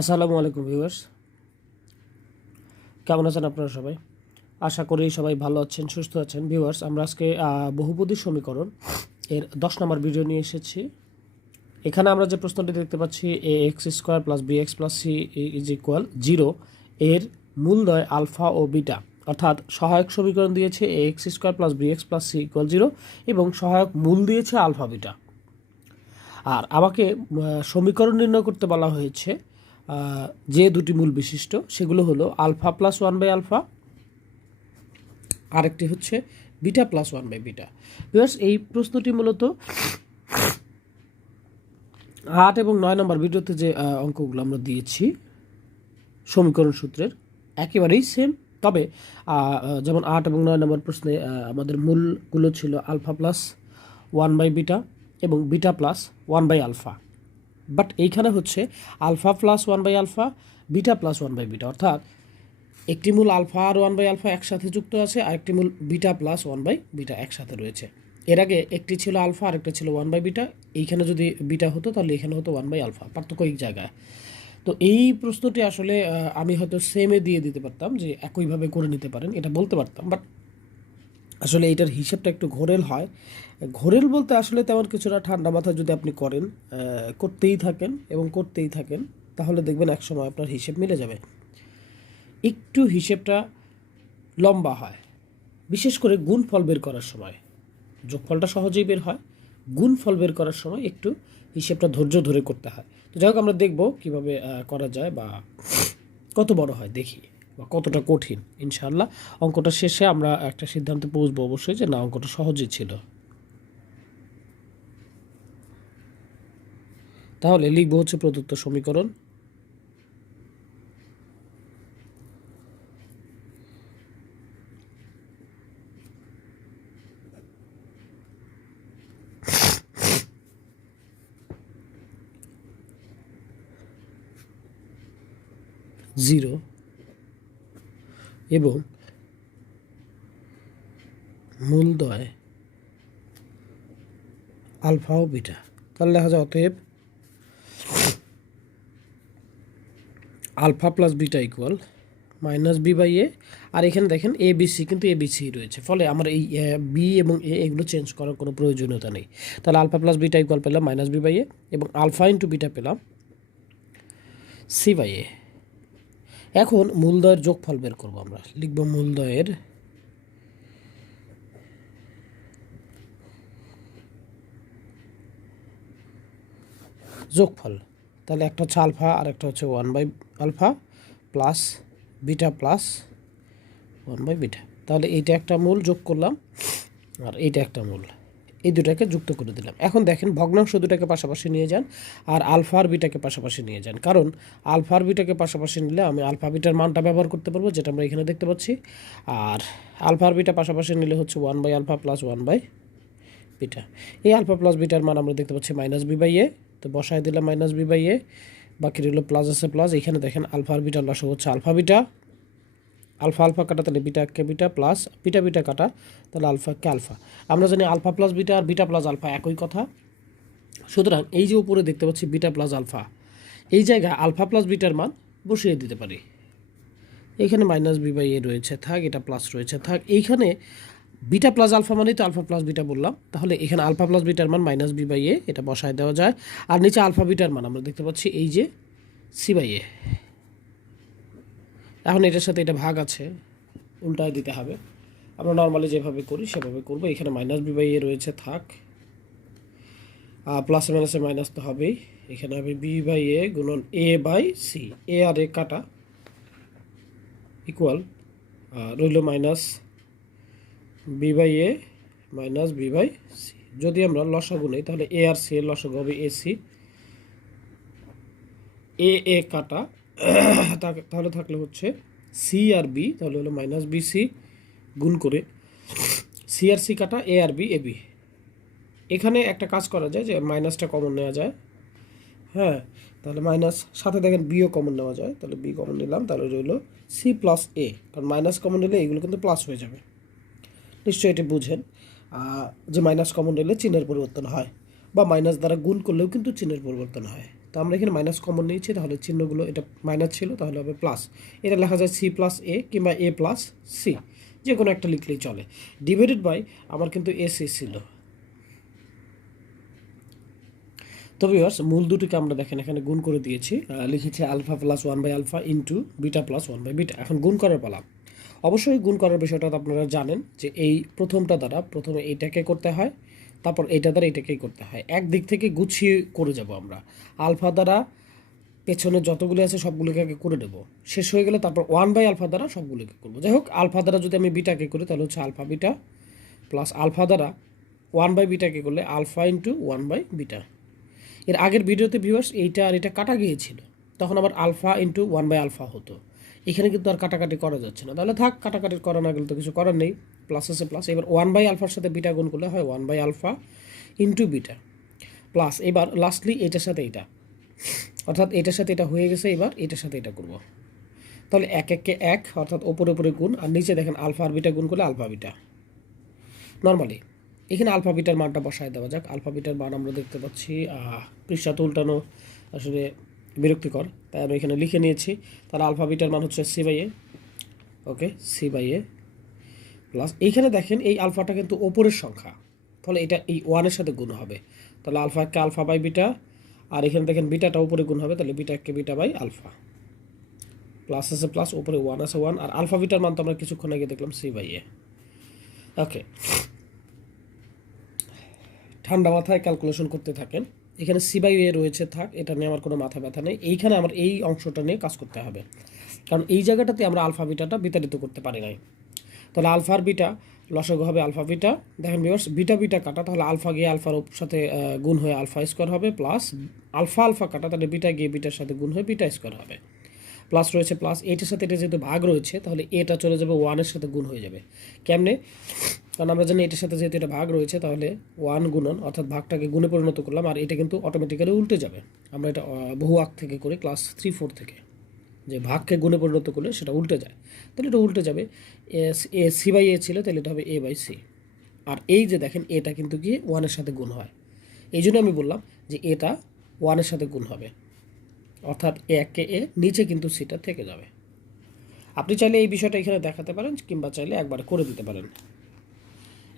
আসসালামু আলাইকুম ভিউয়ার্স, কেমন আছেন আপনারা সবাই? আশা করি সবাই ভালো আছেন, সুস্থ আছেন। ভিউয়ার্স, আমরা আজকে বহুপদী সমীকরণ এর 10 নম্বর ভিডিও নিয়ে এসেছি। এখানে আমরা যে প্রশ্নটি দেখতে পাচ্ছি, a x square plus b x plus c is equal 0 এর মূলদ্বয় আলফা ও বিটা, অর্থাৎ সহায়ক সমীকরণ দিয়েছে a x square plus b x plus c equal 0 এবং সহায়ক মূল দিয়েছে আলফা বিটা। আর আমাকে সমীকরণ নির্ণয় করতে বলা হয়েছে যে দুটি মূল বিশিষ্ট, সেগুলো হলো আলফা প্লাস 1 বাই আলফা, আরেকটি হচ্ছে beta plus 1 by beta. Viewers, এই প্রশ্নটি মূলত 8 এবং 9 নম্বর ভিডিওতে যে অঙ্কগুলো আমরা দিয়েছি সমীকরণ সূত্রের একেবারেই সেম। তবে যেমন 8 এবং 9 নম্বর প্রশ্নে আমাদের মূলগুলো ছিল আলফা প্লাস 1 বাই বিটা এবং beta plus 1 by alpha. But এইখানে হচ্ছে alpha plus 1 by alpha, beta plus 1 by beta, অর্থাৎ একটি মূল আলফা আর 1 বাই আলফা একসাথে যুক্ত আছে, আর একটি মূল বিটা প্লাস 1 বাই বিটা একসাথে রয়েছে। এর আগে একটি ছিল আলফা আর একটা ছিল 1 বাই বিটা। এইখানে যদি বিটা হতো তাহলে এখানে হতো 1 বাই আলফা, পার্থক্য এই জায়গায়। তো এই প্রশ্নটি আসলে আমি হয়তো সেমে দিয়ে দিতে পারতাম, যে একইভাবে করে নিতে পারেন, এটা বলতে পারতাম। বাট আসলে এইটার হিসেবটা একটু ঘোরেল হয়। ঘোরেল বলতে আসলে তেমন কিছুটা, ঠান্ডা মাথায় যদি আপনি করেন, করতেই থাকেন এবং করতেই থাকেন, তাহলে দেখবেন একসময় আপনার হিসেব মিলে যাবে। একটু হিসেবটা লম্বা হয়, বিশেষ করে গুণফল বের করার সময়। যোগফলটা সহজেই বের হয়, গুণফল বের করার সময় একটু হিসেবটা ধৈর্য ধরে করতে হয়। তো যাই হোক, আমরা দেখব কীভাবে করা যায় বা কত বড় হয় দেখি, বা কতটা কঠিন। ইনশাআল্লাহ অঙ্কটা শেষে আমরা একটা সিদ্ধান্তে পৌঁছবো অবশ্যই, যে না, অঙ্কটা সহজই ছিল। তাহলে লিখবো হচ্ছে প্রদত্ত সমীকরণ জিরো এবং মূলদ্বয় আলফা ও বিটা। তাহলে লেখা যায় অতএব alpha plus beta equal minus b by a. আর এখানে দেখেন এ বি সি, কিন্তু এ বি সি রয়েছে, ফলে আমার এই বি এবং এ এগুলো চেঞ্জ করার কোনো প্রয়োজনীয়তা নেই। তাহলে আলফা প্লাস বিটা ইকুয়াল পেলাম মাইনাস বি বাই এ, এবং আলফা ইন্টু বিটা পেলাম সি বাই এ। এখন মূলদ্বয়ের যোগফল বের করবো। আমরা লিখব মূলদ্বয়ের যোগফল। তাহলে একটা হচ্ছে আলফা আর একটা হচ্ছে 1 by alpha plus beta plus 1 by beta. তাহলে এইটা একটা মূল যোগ করলাম, আর এইটা একটা মূল, এই দুটাকে যুক্ত করে দিলাম। এখন দেখেন, ভগ্নাংশ দুটাকে পাশাপাশি নিয়ে যান আর আলফা আর বিটাকে পাশাপাশি নিয়ে যান, কারণ আলফা আর বিটাকে পাশাপাশি নিলে আমি আলফা বিটার মানটা ব্যবহার করতে পারবো, যেটা আমরা এখানে দেখতে পাচ্ছি। আর আলফা আর বিটা পাশাপাশি নিলে হচ্ছে 1 by alpha plus 1 by beta. এই আলফা প্লাস বিটার মান আমরা দেখতে পাচ্ছি মাইনাস বি বাই এ, তো বসায় দিলাম মাইনাস বি বাই এ, বাকি রইল প্লাস আছে প্লাস। এখানে দেখেন আলফা আর বিটার লসাগু হচ্ছে আলফা বিটা, আলফা আলফা কাটা তাহলে বিটা কে বিটা, প্লাস বিটা বিটা কাটা তাহলে আলফা কে আলফা। আমরা জানি আলফা প্লাস বিটা আর বিটা প্লাস আলফা একই কথা। সুতরাং এই যে উপরে দেখতে পাচ্ছি বিটা প্লাস আলফা, এই জায়গায় আলফা প্লাস বিটার মান বসিয়ে দিতে পারি। এইখানে মাইনাস বি বাই এ রয়েছে, থাক, এটা প্লাস রয়েছে, থাক। এইখানে বিটা প্লাস আলফা মানেই তো আলফা প্লাস বিটা বললাম, তাহলে এখানে আলফা প্লাস বিটার মান মাইনাস বি বাই এ, এটা বসায় দেওয়া যায়। আর নিচে আলফা বিটার মান আমরা দেখতে পাচ্ছি এই যে সি বাই এ। এখন এটার সাথে এটা ভাগ আছে, উল্টায় দিতে হবে। আমরা নর্মালি যেভাবে করি সেভাবে করবো। এখানে মাইনাস বি বাই এ রয়েছে, থাক, প্লাসে মাইনাসে মাইনাস তো হবেই। এখানে হবে বি বাই এ গুণন a by C, A R a কাটা ইকুয়াল রইল minus b by a minus b by c. যদি আমরা লসাগু নেই তাহলে এ আর সি এর লসাগু হবে এ সি, এ এ কাটা তাহলে থাকলে হচ্ছে সি আর বি, তাহলে হলো মাইনাস বি সি গুণ করে সি আর সি কাটা a R B A B. এখানে একটা কাজ করা যায়, যে মাইনাসটা কমন নেওয়া যায়। হ্যাঁ, তাহলে মাইনাস সাথে দেখেন বিও কমন নেওয়া যায়, তাহলে বি কমন নিলাম, তাহলে রইল সি প্লাস এ, কারণ মাইনাস কমন নিলে এগুলো কিন্তু প্লাস হয়ে যাবে। নিশ্চয়ই এটি বুঝেন যে মাইনাস কমন নিলে চিহ্নের পরিবর্তন হয়, বা মাইনাস দ্বারা গুণ করলেও কিন্তু চিহ্নের পরিবর্তন হয়। তো আমরা এখানে মাইনাস কমন নিয়েছি, তাহলে চিহ্নগুলো এটা মাইনাস ছিল তাহলে হবে প্লাস। এটা লেখা যায় সি প্লাস এ কিংবা এ প্লাস সি, যে কোনো একটা লিখলেই চলে। ডিভাইডেড বাই আমার কিন্তু এসি ছিল। তো ভিউয়ার্স মূল দুটিকে আমরা দেখেন এখানে গুণ করে দিয়েছি, লিখেছি alpha plus 1/α into beta plus 1/বিটা। এখন গুণ করার পালা। অবশ্যই গুণ করার বিষয়টা তো আপনারা জানেন যে এই প্রথমটা দ্বারা প্রথমে এইটাকে করতে হয়, তারপর এইটা দ্বারা এটাকেই করতে হয়। একদিক থেকে গুছিয়ে করে যাব আমরা। আলফা দ্বারা পেছনে যতগুলো আছে সবগুলোকে আগে করে নেব, শেষ হয়ে গেলে তারপর 1/α দ্বারা সবগুলোকে করবো। যাই হোক, আলফা দ্বারা যদি আমি বিটাকে করি তাহলে হচ্ছে আলফা বিটা, প্লাস আলফা দ্বারা 1/বিটাকে করলে আলফা ইন্টু 1/বিটা। এর আগের ভিডিওতে ভিউয়ার্স এইটা আর এটা কাটা গিয়েছিল, তখন আবার আলফা ইন্টু 1/α হতো। এখানে কিন্তু আর কাটাকাটি করা যাচ্ছে না, তাহলে থাক, কাটাকাটি করা না গেলে তো কিছু করার নেই। প্লাস আছে প্লাস, এবার 1/αর সাথে বিটা গুণ করলে হয় 1/α ইন্টু বিটা, প্লাস এবার লাস্টলি এটার সাথে এটা, অর্থাৎ এটার সাথে এটা হয়ে গেছে, এবার এটার সাথে এটা করব। তাহলে এক এককে এক, অর্থাৎ ওপরে ওপরে গুণ, আর নিচে দেখেন আলফা আর বিটা গুণ করলে আলফা বিটা। নর্মালি এখানে আলফা বিটার মানটা বসায় দেওয়া যাক। আলফা বিটার মান আমরা দেখতে পাচ্ছি, পৃষ্ঠা তো উল্টানো আসলে বিরক্তিকর, তাই আমি এখানে লিখে নিয়েছি। তাহলে আলফা বিটার মান হচ্ছে c/a, ওকে, c/a প্লাস এইখানে দেখেন এই আলফাটা কিন্তু ওপরের সংখ্যা, তাহলে এটা এই ওয়ানের সাথে গুণ হবে, তাহলে আলফা কে আলফা বাই বিটা, আর এখানে দেখেন বিটাটা উপরে গুণ হবে, তাহলে বিটা কে বিটা বাই আলফা, প্লাস আছে প্লাস, উপরে ওয়ান আছে ওয়ান, আর আলফা বিটার মান তো আমরা কিছুক্ষণ আগে দেখলাম c/a। ওকে, ঠান্ডা মাথায় ক্যালকুলেশন করতে থাকেন। এখানে c/a রয়েছে, থাক, এটা নিয়ে আমার কোনো মাথা ব্যথা নেই। এইখানে আমার এই অংশটা নিয়ে কাজ করতে হবে, কারণ এই জায়গাটাতে আমরা আলফা বিটাটা বিতাড়িত করতে পারি নাই। তাহলে আলফার বিটা লসাগু হবে আলফা বিটা। দেখেন ভিউয়ার্স, বিটা বিটা কাটা, তাহলে আলফা গিয়ে আলফার সাথে গুণ হয়ে আলফা স্কোয়ার হবে, প্লাস আলফা আলফা কাটা, তাহলে বিটা গিয়ে বিটার সাথে গুণ হয়ে বিটা স্কোয়ার হবে, প্লাস রয়েছে প্লাস, এইটার সাথে এটা যেহেতু ভাগ রয়েছে তাহলে এটা চলে যাবে ওয়ানের সাথে গুণ হয়ে যাবে। কেমনে? কারণ আমরা জানি এটার সাথে যেহেতু এটা ভাগ রয়েছে, তাহলে ওয়ান গুণন, অর্থাৎ ভাগটাকে গুণে পরিণত করলাম, আর এটা কিন্তু অটোমেটিক্যালি উল্টে যাবে। আমরা এটা বহু আগ থেকে করি, ক্লাস 3-4 থেকে, যে ভাগকে গুণে পরিণত করলে সেটা উল্টে যায়, তাহলে এটা উল্টে যাবে। এ c/a ছিল, তাহলে এটা হবে a/c। আর এই যে দেখেন এটা কিন্তু গিয়ে ওয়ানের সাথে গুণ হয়, এই জন্য আমি বললাম যে এটা ওয়ানের সাথে গুণ হবে, অর্থাৎ একে এ, নিচে কিন্তু সিটা থেকে যাবে। আপনি চাইলে এই বিষয়টা এখানে দেখাতে পারেন, কিংবা চাইলে একবার করে দিতে পারেন।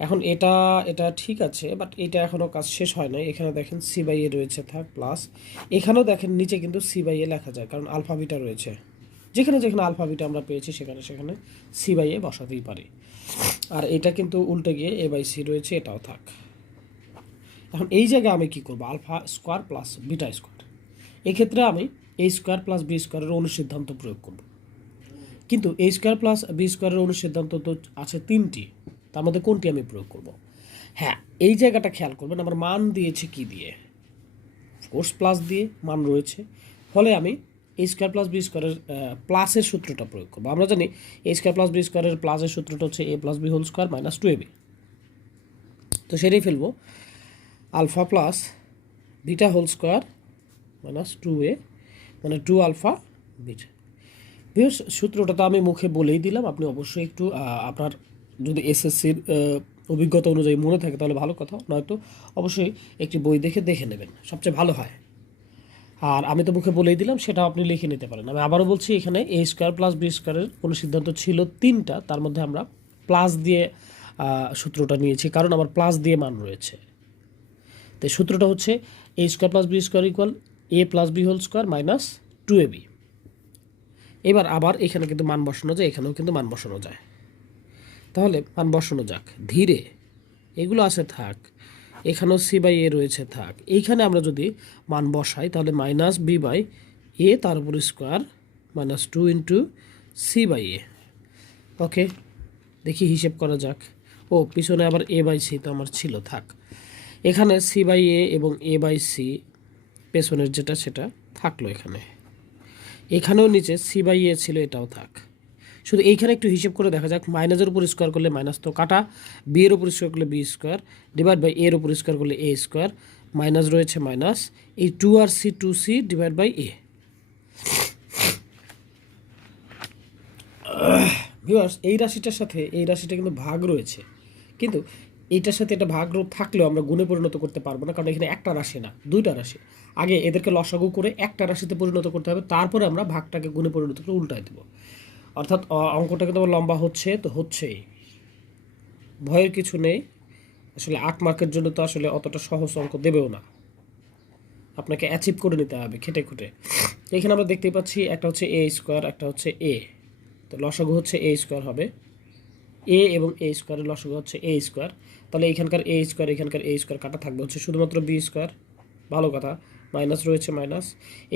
এখন এটা এটা ঠিক আছে, বাট এটা এখনও কাজ শেষ হয় নাই। এখানে দেখেন c/a রয়েছে, থাক, প্লাস এখানেও দেখেন নিচে কিন্তু c/a লেখা যায়, কারণ আলফা বিটা রয়েছে। যেখানে যেখানে আলফা বিটা আমরা পেয়েছি সেখানে সেখানে c/a বসাতেই পারি। আর এটা কিন্তু উল্টে গিয়ে a/c রয়েছে, এটাও থাক। এখন এই জায়গায় আমি কি করব? Alpha square plus beta square, এক্ষেত্রে আমি a স্কোয়ার প্লাস বি স্কোয়ারের অনুসিদ্ধান্ত প্রয়োগ করব। কিন্তু a স্কোয়ার প্লাস বি স্কোয়ারের অনুসিদ্ধান্ত তো আছে 3টি, তার মধ্যে কোনটি আমি প্রয়োগ করব? হ্যাঁ, এই জায়গাটা খেয়াল করবেন, আমার মান দিয়েছে কি দিয়ে? কোর্স প্লাস দিয়ে মান রয়েছে, ফলে আমি a স্কোয়ার প্লাস বি স্কোয়ারের প্লাসের সূত্রটা প্রয়োগ করবো। আমরা জানি a স্কোয়ার প্লাস বি স্কোয়ারের প্লাসের সূত্রটা হচ্ছে a plus b whole square minus 2ab। তো সেটাই ফেলবো, alpha plus beta whole square minus 2a, মানে 2 আলফা বিটা। বেশ, সূত্রটা তো আমি মুখে বলেই দিলাম, আপনি অবশ্যই একটু আপনার যদি এসএসসির অভিজ্ঞতা অনুযায়ী মনে থাকে তাহলে ভালো কথা, নয়তো অবশ্যই একটি বই দেখে নেবেন, সবচেয়ে ভালো হয়। আর আমি তো মুখে বলেই দিলাম, সেটা আপনি লিখে নিতে পারেন। আমি আবারও বলছি, এখানে a স্কোয়ার প্লাস বি স্কোয়ারের কোনো সিদ্ধান্ত ছিল 3টা, তার মধ্যে আমরা প্লাস দিয়ে সূত্রটা নিয়েছি, কারণ আমার প্লাস দিয়ে মান রয়েছে। তো সূত্রটা হচ্ছে a square plus b square equal a plus b whole square minus 2ab। এবার আবার এখানে কিন্তু মান বসানো যায়, এখানেও কিন্তু মান বসানো যায়, তাহলে মান বসানো যাক ধীরে। এগুলো আছে থাক, এখানেও c/a রয়েছে থাক। এইখানে আমরা যদি মান বসাই তাহলে মাইনাস বি বাই এ, তার উপর স্কোয়ার, মাইনাস 2 ইন্টু c/a। ওকে, দেখি হিসেব করা যাক। ও, পিছনে আবার a/c তো আমার ছিল, থাক। এখানে c/a এবং a/c পেছনের যেটা সেটা থাকলো এখানে, এখানেও নিচে c/a ছিল, এটাও থাক। শুধু এইখানে একটু হিসেব করে দেখা যাক, মাইনাসের উপর স্কোয়ার করলে মাইনাস তো কাটা, বি এর উপর স্কোয়ার করলে বি স্কোয়ার, ডিভাইড বাই এর উপর স্কোয়ার করলে এ স্কোয়ার, মাইনাস রয়েছে মাইনাস, এই 2 আর c 2c divide by a. Viewers, এই রাশিটার সাথে এই রাশিটা কিন্তু ভাগ রয়েছে, কিন্তু এইটার সাথে এটা ভাগরূপ থাকলেও আমরা গুণে পরিণত করতে পারবো না, কারণ এখানে একটা রাশি না, দুইটা রাশি। আগে এদেরকে লসাগু করে একটা রাশিতে পরিণত করতে হবে, তারপরে আমরা ভাগটাকে গুণে পরিণত করে উল্টায় দেবো। অর্থাৎ অঙ্কটা কিন্তু লম্বা হচ্ছে, তো হচ্ছেই, ভয়ের কিছু নেই। আসলে 8 মার্কের জন্য তো আসলে অতটা সহজ অঙ্ক দেবেও না, আপনাকে অ্যাচিভ করে নিতে হবে খেটে খুঁটে। এখানে আমরা দেখতেই পাচ্ছি একটা হচ্ছে এ স্কোয়ার, একটা হচ্ছে এ, তো লসাগু হচ্ছে এ স্কোয়ার হবে। এ এবং এ স্কোয়ারের লসাগু হচ্ছে এ স্কোয়ার, তাহলে এখানকার এ স্কোয়ার এখানকার এ স্কোয়ার কাটা থাকবে হচ্ছে শুধুমাত্র বি স্কোয়ার। ভালো কথা, মাইনাস রয়েছে মাইনাস।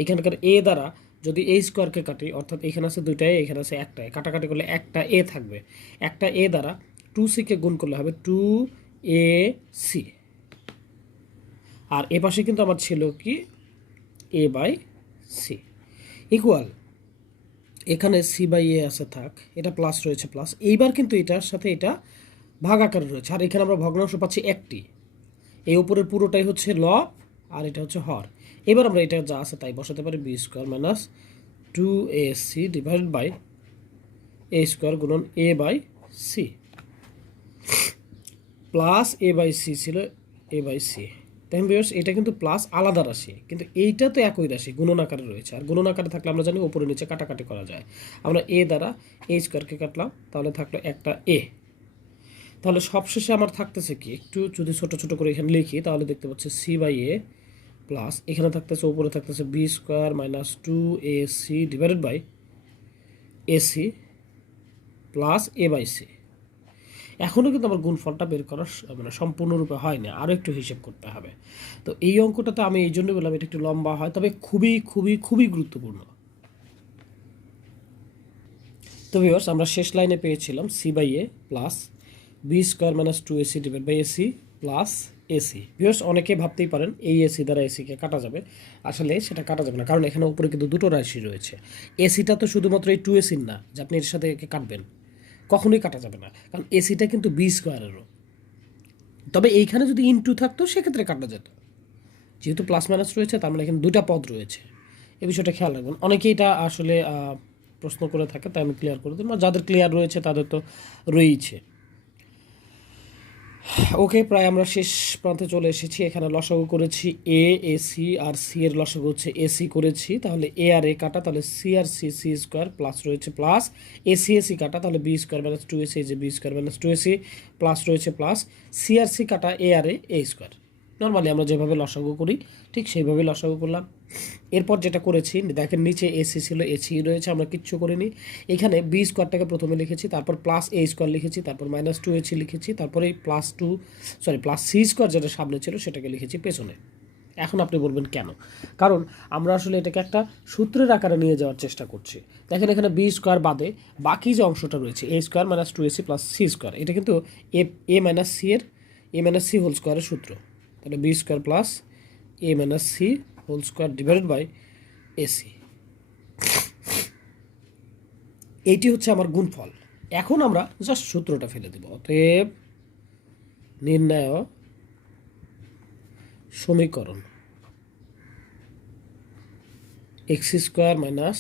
এখানকার এ দ্বারা যদি এ স্কোয়ারকে কাটি, অর্থাৎ এখানে আছে দুইটাই, এখানে আছে একটাই, কাটাকাটি করলে একটা এ থাকবে। একটা এ দ্বারা 2c-কে গুণ করলে হবে 2ac। আর এ পাশে কিন্তু আমার ছিল কি এ বাই সি ইকুয়াল, এখানে সি বাই এ আছে থাক, এটা প্লাস রয়েছে প্লাস। এইবার কিন্তু এটার সাথে এটা ভাগ আকারে রয়েছে, আর এখানে আমরা ভগ্নাংশ পাচ্ছি একটি। এই উপরের পুরোটাই হচ্ছে লব আর এটা হচ্ছে হর। এবার আমরা এটা যা আছে তাই বসাতে পারি, b square minus 2ac divided by a square গুণন a by c, plus a by c ছিল এ বাই সি। তাই ভিউয়ার্স, এটা কিন্তু প্লাস আলাদা রাশি, কিন্তু এইটা তো একই রাশি, গুণন আকারে রয়েছে। আর গুণন আকারে থাকলে আমরা জানি উপরে নিচে কাটাকাটি করা যায়। আমরা এ দ্বারা এ স্কোয়ারকে কাটলাম, তাহলে থাকলো একটা এ। তাহলে সবশেষে আমার থাকতেছে কি, একটু যদি ছোট ছোট করে এখানে লিখি তাহলে দেখতে পাচ্ছি সি বাই এ প্লাস এখানে থাকতেছে উপরে থাকতেছে b square minus 2ac divided by ac plus a by c. এখনও কিন্তু আমার গুণফলটা বের করা মানে সম্পূর্ণরূপে হয়নি, আরও একটু হিসেব করতে হবে। তো এই অঙ্কটাতে আমি এই জন্য বললাম এটা একটু লম্বা হয়, তবে খুবই খুবই খুবই গুরুত্বপূর্ণ। তো ভিউয়ার্স, আমরা শেষ লাইনে পেয়েছিলাম c by a plus b square minus 2ac divide by ac plus ac. Viewers, অনেকে ভাবতেই পারেন এই এসি দ্বারা এসিকে কাটা যাবে, আসলে সেটা কাটা যাবে না, কারণ এখানে উপরে কিন্তু দুটো রাশি রয়েছে। এসিটা তো শুধুমাত্র এই 2ac না যে আপনি এর সাথে একে কাটবেন, কখনোই কাটা যাবে না, কারণ এসিটা কিন্তু বি স্কোয়ারেরও। তবে এইখানে যদি ইনটু থাকতো সেক্ষেত্রে কাটা যেত, যেহেতু প্লাস মাইনাস রয়েছে তার মানে এখানে দুইটা পদ রয়েছে। এই বিষয়টা খেয়াল রাখবেন, অনেকেই এটা আসলে প্রশ্ন করে থাকে, তাই আমি ক্লিয়ার করে দিই। যাদের ক্লিয়ার রয়েছে তাদের তো রয়েইছে। ওকে, প্রায় আমরা শেষ প্রান্তে চলে এসেছি। এখানে লসাগু করেছি এ এসি, আর সি এর লসাগু হচ্ছে এসি করেছি, তাহলে এ আর এ কাটা, তাহলে সি আর সি সি স্কোয়ার প্লাস রয়েছে প্লাস এসি এসি কাটা, তাহলে বি স্কোয়ার মাইনাস 2ac, যে b square minus 2ac plus রয়েছে প্লাস সি আর সি কাটা a R A square. Normally আমরা যেভাবে লসাগু করি ঠিক সেইভাবে লসাগু করলাম। এরপর যেটা করেছি দেখেন, নিচে এসি ছিল এসি রয়েছে, আমরা কিচ্ছু করিনি। এখানে বি স্কোয়ারটাকে প্রথমে লিখেছি, তারপর প্লাস এ স্কোয়ার লিখেছি, তারপর মাইনাস 2ac লিখেছি, তারপরে প্লাস সি স্কোয়ার যেটা সামনে ছিল সেটাকে লিখেছি পেছনে। এখন আপনি বলবেন কেন? কারণ আমরা আসলে এটাকে একটা সূত্রের আকারে নিয়ে যাওয়ার চেষ্টা করছি। দেখেন এখানে বি স্কোয়ার বাদে বাকি যে অংশটা রয়েছে a square minus 2ac plus c square, এটা কিন্তু এ মাইনাস সি এর এ মাইনাস সি হোল স্কোয়ারের সূত্র। তাহলে b square plus a minus c whole square divided by ac, এইটি হচ্ছে আমার গুণফল। এখন আমরা জাস্ট সূত্রটা ফেলে দেব। অতএব নির্ণয় সমীকরণ এক্স স্কোয়ার মাইনাস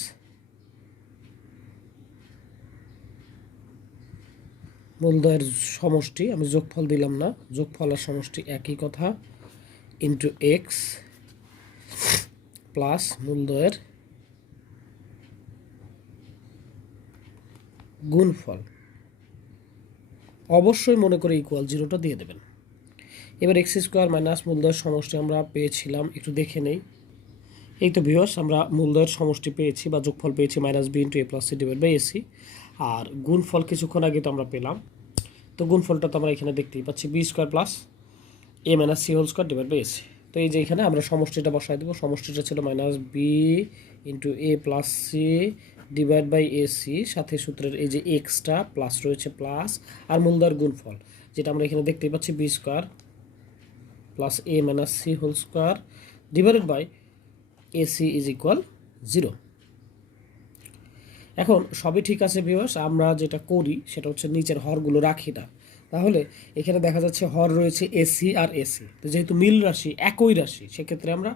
মূলদয়ের সমষ্টি, আমি যোগফল দিলাম না, যোগফল আর সমষ্টি একই কথা, ইন্টু এক্স প্লাস মূলদয়ের গুণফল, অবশ্যই মনে করে ইকুয়াল জিরোটা দিয়ে দেবেন। এবার এক্স স্কোয়ার মাইনাস মূলদয়ের সমষ্টি আমরা পেয়েছিলাম, একটু দেখে নেই। এই তো ভিউয়ার্স, আমরা মূলদয়ের সমষ্টি পেয়েছি বা যোগফল পেয়েছি minus b into a plus c divide by ac, আর গুণফল কিছুক্ষণ আগে তো আমরা পেলাম। তো গুণফলটা তো আমরা এখানে দেখতেই পাচ্ছি, b square plus a minus c whole square divide by ac. তো এই যে এখানে আমরা সমষ্টিটা বসাই দেবো, সমষ্টিটা ছিল minus b into a plus c divide by ac, সাথে সূত্রের এই যে এক্সটা প্লাস রয়েছে প্লাস, আর মূলদয়ের গুণফল যেটা আমরা এখানে দেখতেই পাচ্ছি b square plus a minus c whole square divided by ac is equal 0। এখন সবই ঠিক আছে ভিউয়ার্স, আমরা যেটা করি সেটা হচ্ছে নিচের হরগুলো রাখি না, তাহলে এখানে দেখা যাচ্ছে হর রয়েছে এসি আর এসি, তো যেহেতু মিল রাশি একই রাশি সেক্ষেত্রে আমরা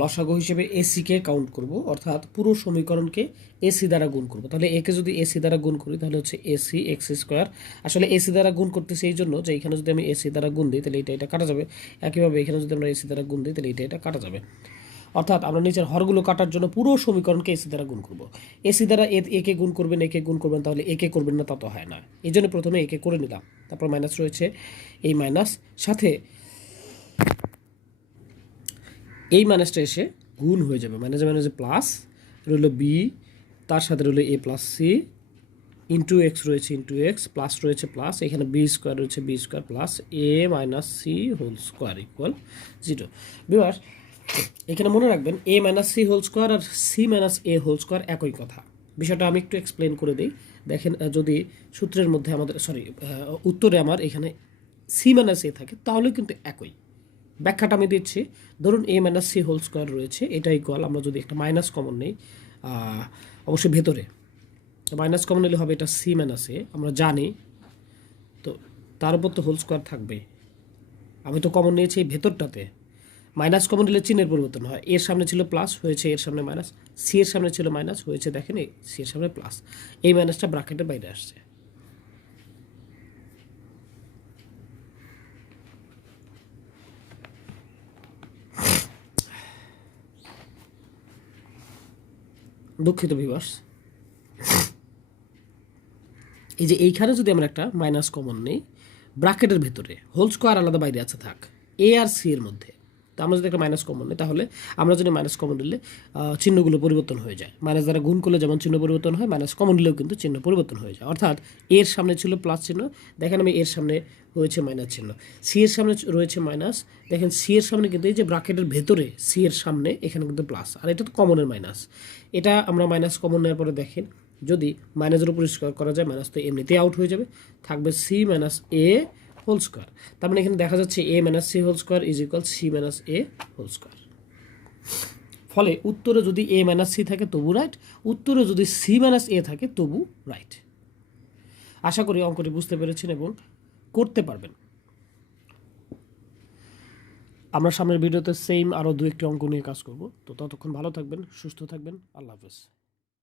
লসাগু হিসেবে এসিকে কাউন্ট করব, অর্থাৎ পুরো সমীকরণকে এসি দ্বারা গুণ করব। তাহলে একে যদি এসি দ্বারা গুণ করি তাহলে হচ্ছে এসি এক্স স্কোয়ার। আসলে এসি দ্বারা গুণ করতেছি এই জন্য যে এখানে যদি আমি এসি দ্বারা গুণ দিই তাহলে এটা কাটা যাবে, একইভাবে এখানে যদি আমরা এসি দ্বারা গুণ দিই তাহলে এটা কাটা যাবে। অর্থাৎ আমরা নিচের হরগুলো কাটার জন্য পুরো সমীকরণকে এসি দ্বারা গুণ করব। এসি দ্বারা একে গুণ করবেন, একে গুণ করবেন, তাহলে একে করবেন না তা তো হয় না, এই জন্য প্রথমে একে করে নিলাম, তারপর মাইনাস রয়েছে এই মাইনাস, সাথে এই মাইনাসটা এসে গুণ হয়ে যাবে, মাইনাসে মাইনাসে প্লাস রইল বি, তার সাথে রইল a plus c into x রয়েছে ইন্টু এক্স, প্লাস রয়েছে প্লাস, এখানে বি স্কোয়ার রয়েছে b square plus a minus c whole square equal 0। বিভাস এখানে মনে রাখবেন a minus c whole square আর c minus a whole square একই কথা। বিষয়টা আমি একটু এক্সপ্লেন করে দিই। দেখেন, যদি সূত্রের মধ্যে আমাদের উত্তরে আমার এখানে সি মাইনাস এ থাকে তাহলে কিন্তু একই। ব্যাখ্যাটা আমি দিচ্ছি। ধরুন এ মাইনাস সি হোল স্কোয়ার রয়েছে, এটা ইকুয়াল, আমরা যদি একটা মাইনাস কমন নেই, অবশ্যই ভেতরে মাইনাস কমন নিলে হবে এটা সি মাইনাস এ, আমরা জানি তো, তার উপর তো হোল স্কোয়ার থাকবে। আমি তো কমন নিয়েছি এই ভেতরটাতে, মাইনাস কমন নিলে চিহ্নের পরিবর্তন হয়, এর সামনে ছিল প্লাস হয়েছে এর সামনে মাইনাস, সি এর সামনে ছিল মাইনাস হয়েছে দেখেন সি এর সামনে প্লাস, এই মাইনাসটা ব্র্যাকেটের বাইরে আসছে। দুঃখিত ভিউয়ার্স, এই যে এইখানে যদি আমরা একটা মাইনাস কমন নেই, ব্র্যাকেটের ভেতরে হোল স্কোয়ার আলাদা বাইরে আছে থাক, এ আর সি এর মধ্যে, তো আমরা যদি একটা মাইনাস কমন নিই তাহলে আমরা যদি মাইনাস কমন নিলে চিহ্নগুলো পরিবর্তন হয়ে যায়। মাইনাস দ্বারা গুণ করলে যেমন চিহ্ন পরিবর্তন হয়, মাইনাস কমন নিলেও কিন্তু চিহ্ন পরিবর্তন হয়ে যায়। অর্থাৎ এর সামনে ছিল প্লাস চিহ্ন, দেখেন আমি এর সামনে রয়েছে মাইনাস চিহ্ন, সি এর সামনে রয়েছে মাইনাস, দেখেন সি এর সামনে কিন্তু এই যে ব্র্যাকেটের ভেতরে সি এর সামনে এখানে কিন্তু প্লাস, আর এটা তো কমনের মাইনাস। এটা আমরা মাইনাস কমন নেওয়ার পরে দেখেন যদি মাইনাসের উপর স্কোয়ার করা যায়, মাইনাস তো এমনিতেই আউট হয়ে যাবে, থাকবে c minus a whole square. তার মানে এখানে দেখা যাচ্ছে a minus c whole square is equal c minus a whole square. ফলে উত্তরে যদি এ মাইনাস সি থাকে তবু রাইট, উত্তরে যদি সি মাইনাস এ থাকে তবু রাইট। আশা করি অঙ্কটি বুঝতে পেরেছেন এবং করতে পারবেন। আমরা সামনের ভিডিওতে সেম আরও 2-1টি অঙ্ক নিয়ে কাজ করব। তো ততক্ষণ ভালো থাকবেন, সুস্থ থাকবেন, আল্লাহ হাফেজ।